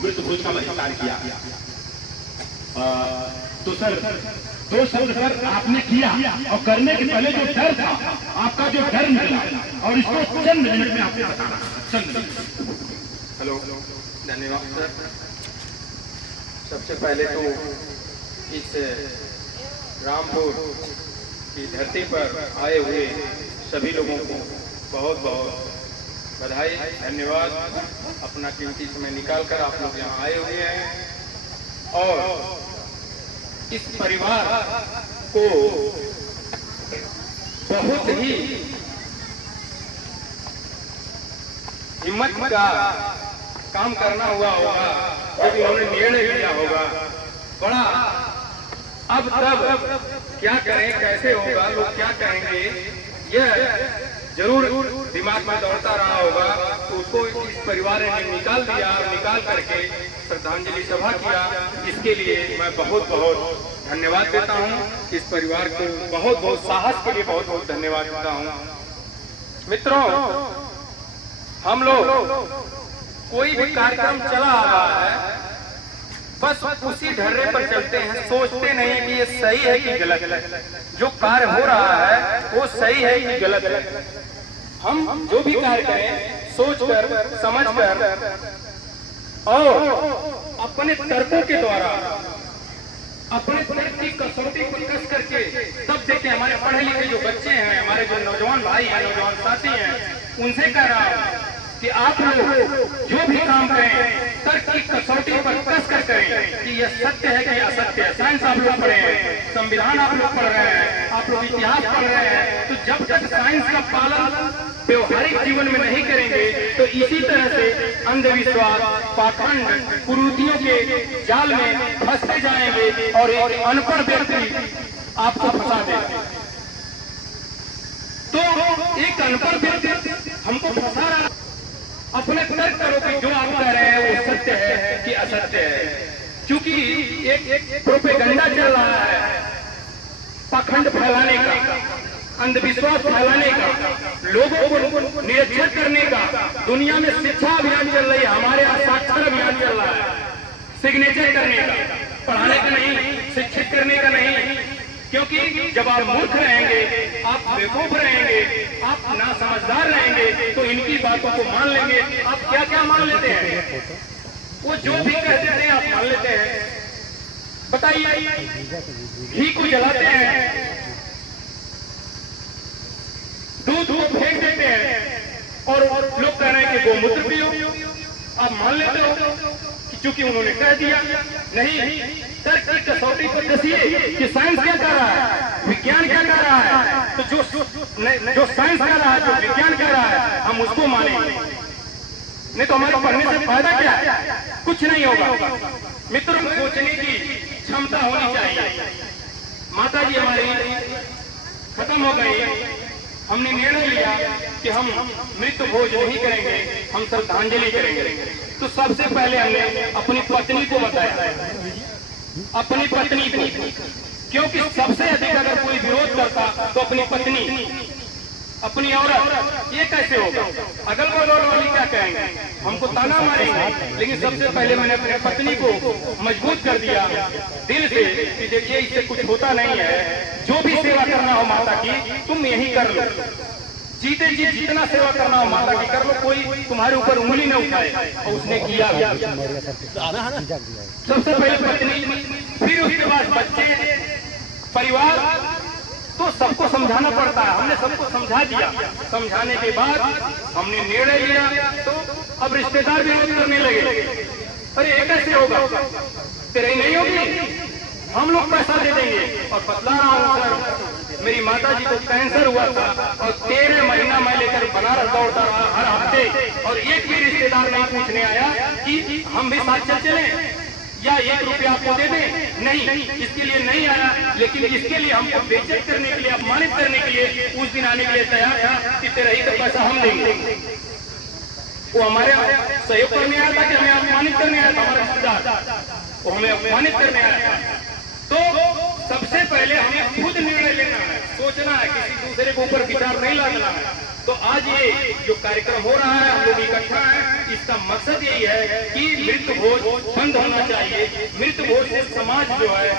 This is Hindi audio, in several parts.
मृत भोज का बहिष्कार किया। तो सर दो शब्द सर आपने किया और करने के पहले जो डर था, आपका जो डर निकला और इसको चंद मिनट में आपने बताना। चंद मिनट। हेलो, धन्यवाद सर। सबसे पहले तो इस रामपुर की धरती पर आए हुए सभी लोगों को बहुत बहुत बधाई, धन्यवाद। अपना कीमती समय निकालकर आप लोग यहाँ आए हुए हैं और इस परिवार को बहुत ही हिम्मत का काम करना हुआ होगा जब इन्होंने निर्णय लिया होगा। बड़ा अब तब क्या करें, कैसे होगा, लोग क्या कहेंगे, यह जरूर दिमाग में दौड़ता रहा होगा। तो उसको इस परिवार ने निकाल दिया और निकाल करके श्रद्धांजलि सभा किया। इसके लिए मैं बहुत बहुत धन्यवाद देता हूं। इस परिवार को बहुत बहुत साहस के लिए बहुत बहुत धन्यवाद देता हूं। मित्रों, हम लोग कोई भी कार्यक्रम चला आ रहा है, बस उसी ढर्रे पर चलते हैं, सोचते नहीं कि ये सही है कि गलत है। जो कार्य हो रहा है वो सही है कि गलत है। हम जो भी कार्य करें सोचकर, समझकर और अपने तर्कों के द्वारा, अपने तर्क की कसौटी को कस करके तब देखें। हमारे पढ़े लिखे जो बच्चे हैं, हमारे जो नौजवान भाई हैं, नौजवान साथी हैं, उनसे कह रहा हूं कि आप लोग जो भी काम करें तर्क की कसौटी पर कस कर करें कि यह सत्य है कि असत्य है। साइंस आप लोग पढ़े हैं, संविधान आप लोग पढ़ रहे हैं, आप लोग इतिहास पढ़ रहे हैं। तो जब तक साइंस का पालन व्यवहारिक जीवन में नहीं करेंगे तो इसी तरह से अंधविश्वास, पाखंड, कुरीतियों के जाल में फंसते जाएंगे और एक अनपढ़ व्यक्ति आपको फंसा देगा। तो एक अनपढ़ व्यक्ति हमको फंसा रहा, अपने तर्क करो कि जो आप कह रहे हैं वो सत्य है कि असत्य है। क्योंकि एक प्रोपेगेंडा चल रहा है पाखंड फैलाने का, अंधविश्वास फैलाने का, लोगों को निरक्षर करने का। दुनिया में शिक्षा अभियान चल रही है, हमारे यहाँ साक्षर अभियान चल रहा है। सिग्नेचर करने का, पढ़ाने का नहीं, शिक्षित करने का नहीं। क्योंकि जब आप मूर्ख रहेंगे, आप बेवकूफ रहेंगे, आप नासमझदार रहेंगे तो इनकी बातों को मान लेंगे। आप क्या क्या मान लेते हैं, वो जो भी कह देते हैं आप मान लेते हैं। बताइए, घी को जलाते हैं, दूध को फेंक देते हैं और लोग कह रहे हैं कि गोमूत्र पियो, आप मान लेते हो क्योंकि उन्होंने कह दिया। नहीं, तर्क की कसौटी पर कसिए कि साइंस क्या कर रहा है, विज्ञान क्या कर रहा है। तो जो साइंस कर रहा है, जो विज्ञान कर रहा है, हम उसको मानेंगे। नहीं तो हमारे पढ़ने से फायदा क्या है, कुछ नहीं होगा। मित्रों, सोचने की क्षमता होनी चाहिए। माता जी हमारी खत्म हो गई, हमने निर्णय लिया कि हम मृत्यु भोज नहीं करेंगे, हम श्रद्धांजलि करेंगे। तो सबसे पहले हमने अपनी पत्नी को बताया, अपनी पत्नी को, क्योंकि सबसे अधिक अगर कोई विरोध करता तो अपनी पत्नी, अपनी औरत। ये कैसे होगा, अगल बगल वाली क्या कहेंगे, हमको ताना मारेंगे। लेकिन सबसे पहले मैंने अपनी पत्नी को मजबूत कर दिया दिल से कि देखिए इससे कुछ होता नहीं है, जो भी सेवा करना हो माता की तुम यही कर लो, जीते जी जितना सेवा करना हो माता की कर लो, कोई तुम्हारे ऊपर उंगली न उठाए। और उसने किया। सबसे पहले पत्नी, फिर उसके बाद बच्चे, परिवार। तो सबको समझाना पड़ता है, हमने सबको समझा दिया। समझाने के बाद हमने निर्णय लिया तो अब रिश्तेदार विरोध करने लगे, अरे ये कैसे होगा, तेरे नहीं होगी, हम लोग पैसा दे देंगे। और बतला रहा हूं सर, मेरी माता जी को कैंसर हुआ था और 13 महीना मैं लेकर बनारस दौड़ता रहा हर हफ्ते, और एक भी रिश्तेदार नहीं पूछने आया कि हम भी साथ चल चले या 1 रुपया आपको दे दें। नहीं, इसके लिए नहीं आया। लेकिन इसके लिए हमको बेइज्जत करने के लिए, अपमानित करने के लिए उस दिन आने के लिए तैयार था कि तेरा ही तो पैसा हम देंगे। वो हमारे सहयोग करने आया था कि हमें अपमानित करने आया था, हमारा रिश्तेदार वो हमें अपमानित करने आया था। तो सबसे पहले हमें खुद निर्णय लेना है, सोचना है, किसी दूसरे के ऊपर विचार नहीं लाना है। तो आज ये जो कार्यक्रम हो रहा है, हम लोग इकट्ठा है, इसका मकसद यही है कि मृत भोज बंद होना चाहिए। मृत भोज से समाज जो है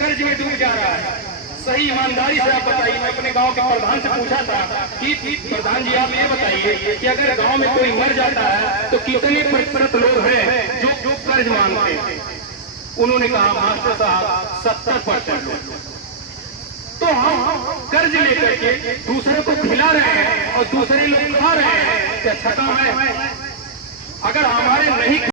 कर्ज में डूब जा रहा है। सही ईमानदारी से आप बताइए, मैं अपने गांव के प्रधान से पूछा था कि प्रधान जी आप ये बताइए कि अगर गांव में कोई मर जाता है तो कितने प्रतिशत लोग हैं जो कर्ज मांगते हैं? उन्होंने कहा मास्टर साहब 70% लोग। तो हम कर्ज लेकर के दूसरे को खिला रहे हैं और दूसरे लोग खा रहे हैं, क्या अच्छा काम है? अगर हमारे नहीं